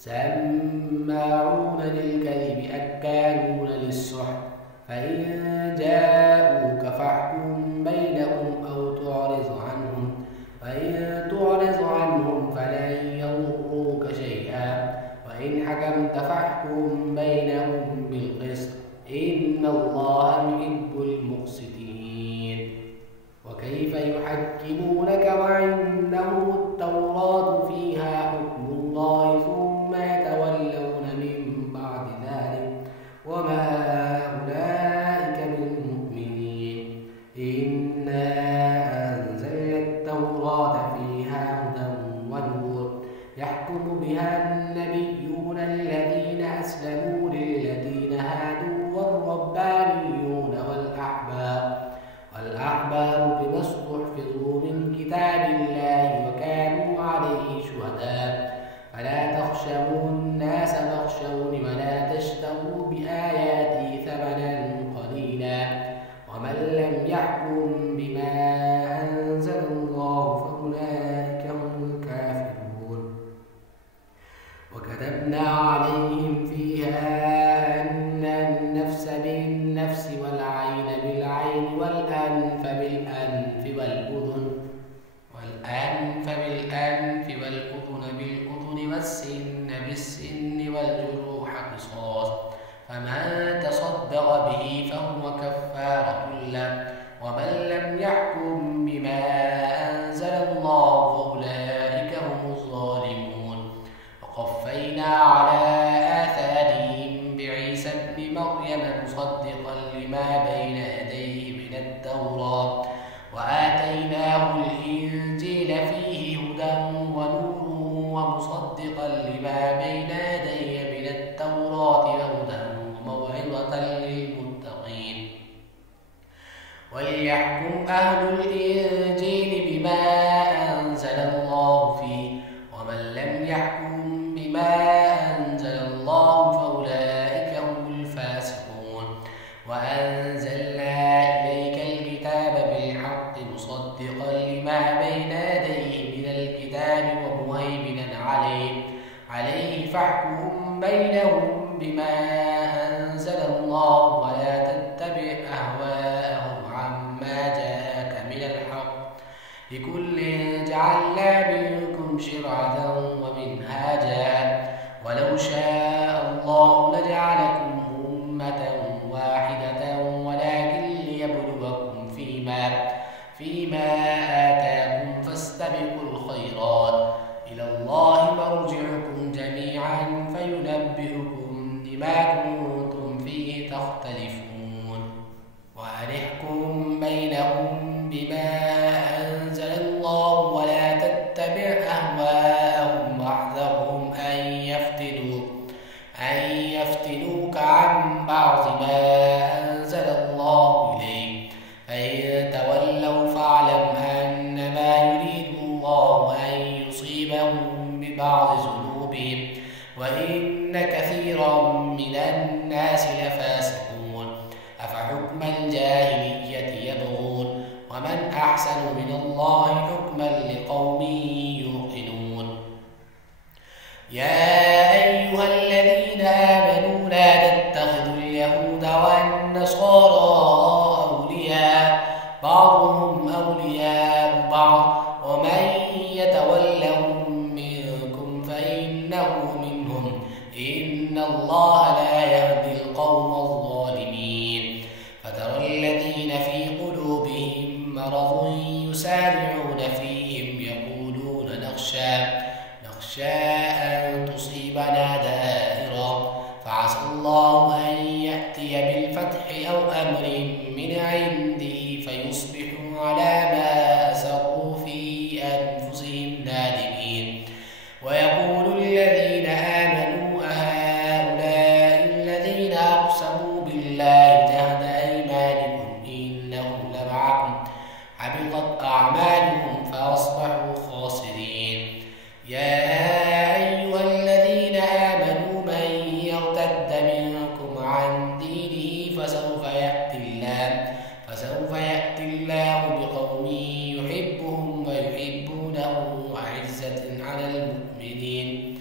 سماعون للكذب أكالون للسحت فإن جاءوك فاحكم بينهم أو تعرض عنهم وإن تعرض عنهم فلن يضروك شيئا وإن حكمت فاحكم بينهم بالقسط إن الله يحب المقسطين. وكيف يحكمونك وعندهم التوراة فيها حكم الله ثم يتولون من بعد ذلك وما أولئك بالمؤمنين. إنا أنزلنا التوراة فيها هدى ونور يحكم بها النبيون الذين أسلموا للذين هادوا والربانيون والأحبار بما استحفظوا من كتاب الله وكانوا عليه شهداء فلا تخشوا الناس واخشوني ولا تشتروا بآياتي ثمنا قليلا ومن لم يحكم بما أنزل الله فأولئك هم الكافرون. وكتبنا عليهم فيها أن النفس بالنفس والعين بالعين والأنف بالأنف والأذن بالأذن والسن بالسن والجروح قصاص فمن تصدق به فهو كفارة له ومن لم يحكم بما أنزل الله فأولئك هم الظالمون. وقفينا على آثارهم بعيسى ابن مريم مصدقا لما بين يديه من التوراة وآتيناه الإنجيل فيه هدى ونور ومصدقا لما بين يديه من التوراة وهدى وموعظة للمتقين. وليحكم أهل الإنجيل بما أنزل الله فيه ومن لم يحكم بما أنزل الله فأولئك هم الفاسقون. وأنزلنا إليك الكتاب بالحق مصدقا لما بين يديه من الكتاب ومهيمنا عليه فاحكم بينهم بما أنزل الله ولا تتبع أهواءهم عما جاءك من الحق لكل جعلنا منكم شرعة ومنهاجا ولو شاء الله لجعلكم أمة واحدة ولكن ليبلوكم فيما آتاكم فاستبقوا الخيرات إلى الله مرجعكم جميعا فينبئكم بما كنتم فيه تختلفون. وأنحكم بينهم بما أنزل الله ولا تتبع أهواءهم واحذرهم أن يفتنوك عن بعض ما أنزل الله إليك فإن تولوا فاعلم أنما يريد الله أن يصيبهم ببعض ذنوبهم وإن كثيرا من الناس لفاسقون. أفحكم الجاهلية يبغون ومن أحسن من الله حكما لقوم يوقنون. يا أيها الذين آمنوا لا تتخذوا اليهود والنصارى أولياء بعضهم أولياء بعض ومن يتولهم منكم فإنه منهم إن الله لا يهدي القوم الظالمين. فترى الذين في قلوبهم مرض يسارعون فيهم يقولون نخشى أن تصيبنا دائرة فعسى الله أن يأتي بالفتح أو أمر من عنده فيصبحوا على ما أسروا في أنفسهم نادمين. ويقول الذين آمنوا أهؤلاء الذين أقسموا بالله جهد أيمانكم إنهم لمعكم حبطت أعمالهم فأصبحوا خاسرين. يا أيها الذين آمنوا من يرتد منكم عن دينه فسوف يأتي الله بقوم يحبهم ويحبونه أعزة على المؤمنين